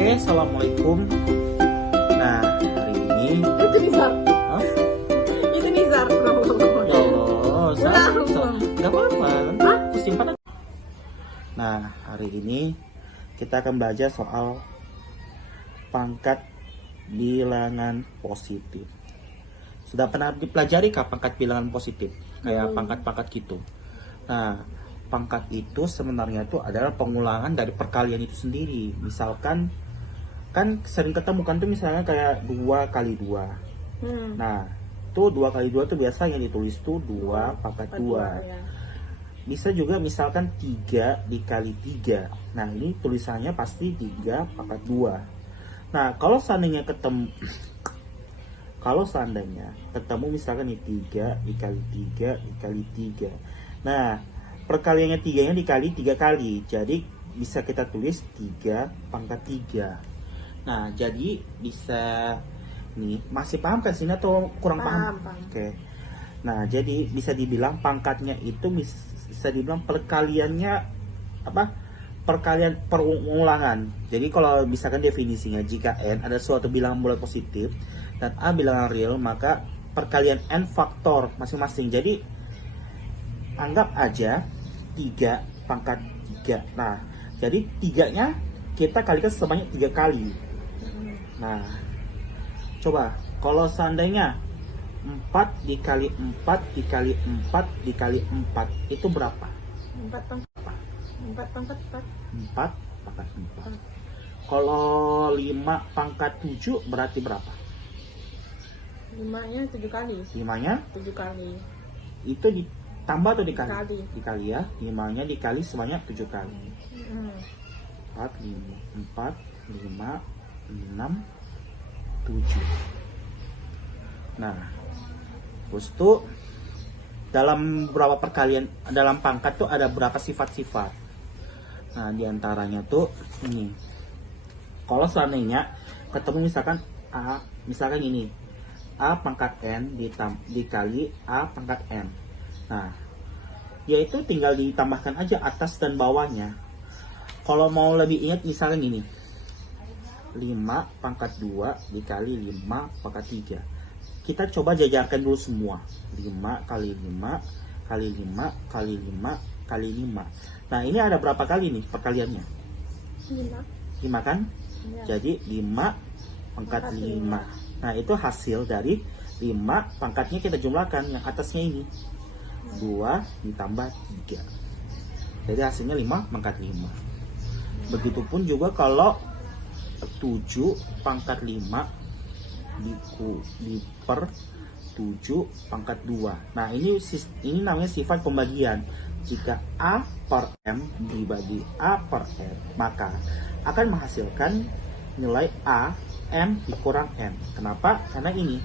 Oke, assalamualaikum. Nah, hari ini Itu Nizar. Hah? Itu Nizar. Ya Allah, gak apa-apa, nanti aku simpan aja. Nah, hari ini kita akan belajar soal pangkat bilangan positif. Sudah pernah dipelajari kah pangkat bilangan positif? Kayak pangkat-pangkat gitu. Nah, pangkat itu sebenarnya itu adalah pengulangan dari perkalian itu sendiri. Misalkan kan sering ketemu kan tuh misalnya kayak 2 kali 2. Nah, tuh 2 kali 2 tuh biasa yang ditulis tuh 2 pangkat 2. Ya. Bisa juga misalkan 3 dikali 3. Nah, ini tulisannya pasti 3 pangkat 2. Nah, kalau seandainya ketemu misalkan nih 3 dikali 3 dikali 3. Nah, perkaliannya 3-nya dikali 3 kali. Jadi bisa kita tulis 3 pangkat 3. Nah, jadi bisa nih, masih paham kan sini atau kurang paham? Oke. Nah, jadi bisa dibilang pangkatnya itu bisa dibilang perkaliannya apa? Perkalian pengulangan. Jadi kalau misalkan definisinya, jika n ada suatu bilangan bulat positif dan a bilangan real, maka perkalian n faktor masing-masing. Jadi anggap aja 3 pangkat 3. Nah, jadi 3-nya kita kalikan sebanyak 3 kali. Nah, coba kalau seandainya 4 dikali 4 dikali 4 dikali 4 itu berapa? 4 pangkat 4. 4 pangkat 4. Kalau 5 pangkat 7 berarti berapa? 5-nya 7 kali. 5-nya 7 kali. itu ditambah atau dikali? Dikali. Dikali ya. 5-nya dikali sebanyak 7 kali. 4, 5, 6, 7. Nah, terus tuh dalam berapa perkalian dalam pangkat tuh ada berapa sifat-sifat. Nah, diantaranya tuh ini. Kalau seandainya ketemu misalkan a, misalkan ini a pangkat n dikali a pangkat n. Nah, yaitu tinggal ditambahkan aja atas dan bawahnya. Kalau mau lebih ingat misalkan gini, 5 pangkat 2 dikali 5 pangkat 3. Kita coba jajarkan dulu semua. 5 kali 5 kali 5 kali 5 kali 5. Nah, ini ada berapa kali nih perkaliannya? 5 kan? Ya. Jadi 5 pangkat 5. Nah, itu hasil dari 5 pangkatnya kita jumlahkan, yang atasnya ini 2 ditambah 3. Jadi hasilnya 5 pangkat 5. Begitupun juga kalau 7 pangkat 5 per 7 pangkat 2. Nah, ini namanya sifat pembagian. Jika A per M dibagi A per M, maka akan menghasilkan nilai A M dikurang M. Kenapa? Karena ini.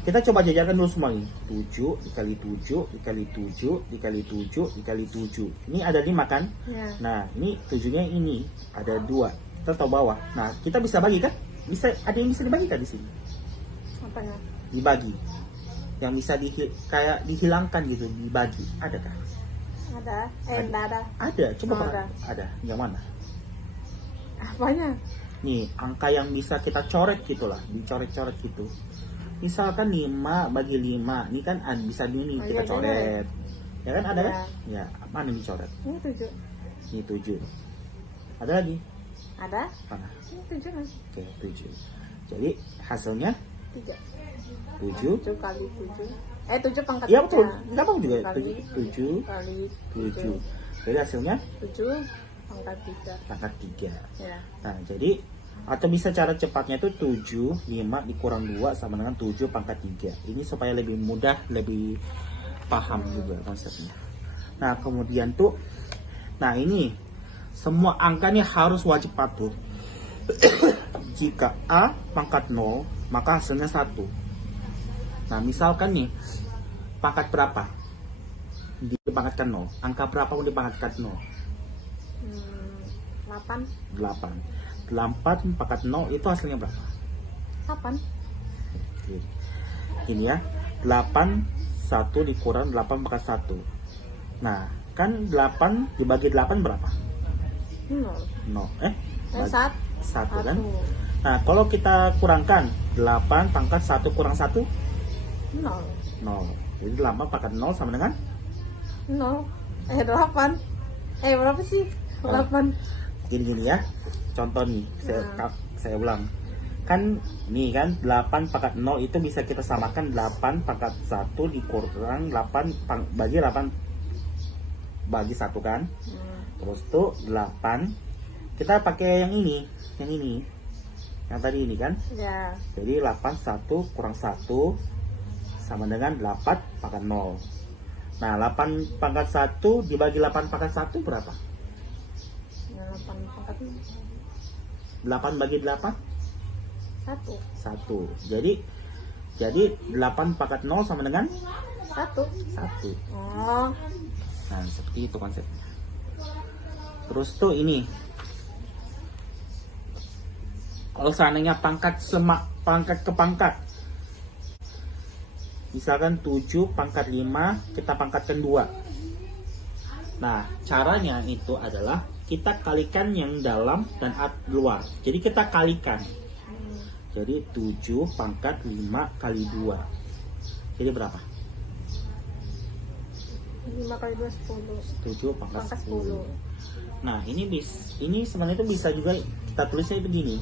Kita coba jajarkan dulu semua ini. 7 dikali 7 dikali 7 dikali 7 dikali 7. Ini ada 5 kan? Ya. Nah, ini 7-nya ini ada 2. Kita tahu bawah. Nah, kita bisa bagi kan? Bisa, ada yang bisa dibagikan di sini. Apanya? Dibagi. Yang bisa kayak dihilangkan gitu, dibagi. Adakah? Ada. Enggak ada. Ada. Coba ada. Ada. Yang mana? Apanya? Nih, angka yang bisa kita coret gitulah, dicoret-coret gitu. Misalkan 5 bagi 5. Ini kan bisa dulu kita iya, coret. Ya kan ada kan? Ya. Ya, mana yang dicoret? Ini 7. Ini 7. Ada lagi? Ada? Mana? Ini 7 kan? Oke, 7. Jadi hasilnya 3. 7. 7 kali 7. 7 pangkat 3. Iya betul. Enggak apa juga. Kali 7 kali 7. Jadi hasilnya 7 pangkat 3. pangkat 3. Ya. Nah, jadi atau bisa cara cepatnya itu 7 5 dikurang 2 sama dengan 7 pangkat 3. Ini supaya lebih mudah, lebih paham juga konsepnya. Nah, kemudian tuh nah ini semua angka ini harus wajib patuh. Jika A pangkat 0, maka hasilnya 1. Nah, misalkan nih pangkat berapa? Dipangkatkan 0. Angka berapa mau dipangkatkan 0? 8. 8 pangkat 0 itu hasilnya berapa? 8. Oke. Ini ya. 8 1 dikurang 8 pangkat 1. Nah, kan 8 dibagi 8 berapa? 0. 0. Satu kan? Nah, kalau kita kurangkan 8 pangkat 1 kurang 1, 0. 0. Jadi 8 pangkat 0 sama dengan 0. 8. Berapa sih? 8. gini ya. Contoh nih, saya ulang. Kan nih kan 8 pangkat 0 itu bisa kita samakan 8 pangkat 1 dikurang 8 bagi 8 bagi 1 kan. Terus tuh 8 kita pakai yang ini, yang tadi ini kan. Ya. Jadi 8 1 kurang 1 sama dengan 8 pangkat 0. Nah, 8 pangkat 1 dibagi 8 pangkat 1 berapa? 8 pangkat 8 bagi 8? 1. 1. Jadi 8 pangkat 0 sama dengan 1. 1. Oh. Nah, seperti itu konsepnya. Terus tuh ini. Kalau seandainya pangkat ke pangkat. Misalkan 7 pangkat 5 kita pangkatkan 2. Nah, caranya itu adalah kita kalikan yang dalam dan luar. Jadi kita kalikan. Jadi 7 pangkat 5 kali 2. Jadi berapa? 5 kali 2 10. 7 pangkat 10. 10. Nah, ini sebenarnya itu bisa juga kita tulisnya begini.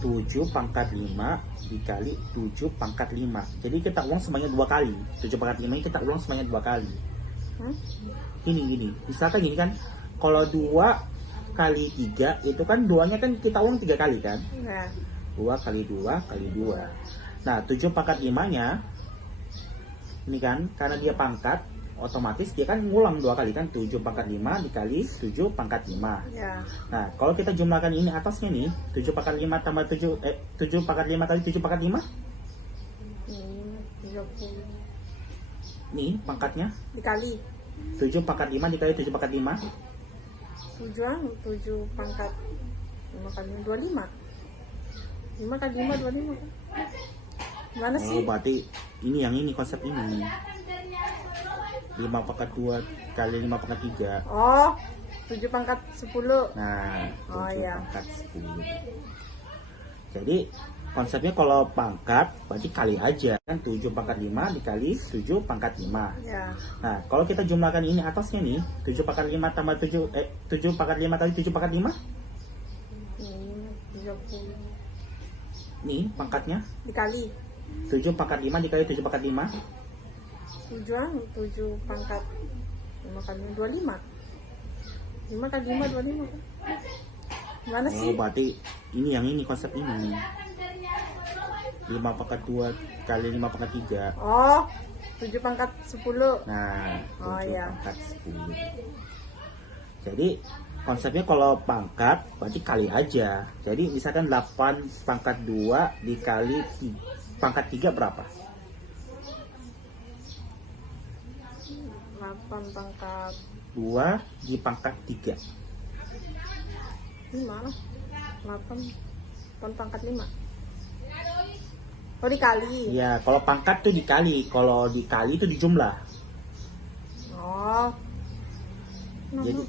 7 pangkat 5 dikali 7 pangkat 5. Jadi kita ulang sebanyak 2 kali. 7 pangkat 5 ini kita ulang sebanyak 2 kali. Gini. Misalkan gini kan. Kalau 2 kali 3 itu kan 2-nya kan kita ulang 3 kali kan. Nah. 2 kali 2 kali 2. Nah, 7 pangkat 5-nya ini kan karena dia pangkat, otomatis dia kan ngulang 2 kali kan. 7 pangkat 5 dikali 7 pangkat 5. Ya. Nah, kalau kita jumlahkan ini atasnya nih, 7 pangkat 5 tambah 7 pangkat 5 kali 7 pangkat 5. 30. Nih pangkatnya. Dikali 7 pangkat 5 dikali 7 pangkat 5. 7 pangkat 5 kali 25. 5 kali 5 25. Mana sih? Oh, berarti ini konsep ini. 5 pangkat 2 kali 5 pangkat 3. Oh, 7 pangkat 10. Nah, 7 Oh, iya. pangkat 10. Jadi konsepnya kalau pangkat berarti kali aja kan. 7 pangkat 5 dikali 7 pangkat 5. Ya. Nah, kalau kita jumlahkan ini atasnya nih, 7 pangkat 5 tambah 7 pangkat 5 kali 7 pangkat 5. 30. Nih pangkatnya. Dikali 7 pangkat 5 dikali 7 pangkat 5. 7 pangkat 5 kali 25. 5 kali 5 25. Mana Oh, sih? berarti ini konsep ini. 5 pangkat 2 kali 5 pangkat 3. Oh, 7 pangkat 10. Nah, 7 Oh, iya. pangkat 10. Jadi konsepnya kalau pangkat berarti kali aja. Jadi misalkan 8 pangkat 2 dikali pangkat 3 berapa? 8 pangkat 2 di pangkat 3. 5 lah. 8 pangkat 5. Oh, dikali. Iya, kalau pangkat tuh dikali, kalau dikali itu dijumlah. Oh. Jadi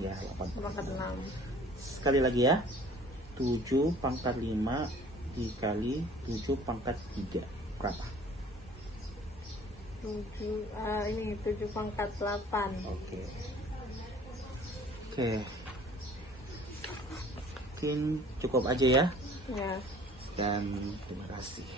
ya 8 pangkat 6. sekali lagi ya. 7 pangkat 5 dikali 7 pangkat 3 berapa? 7 pangkat 8. Oke. Mungkin cukup aja ya. Ya. Dan terima kasih.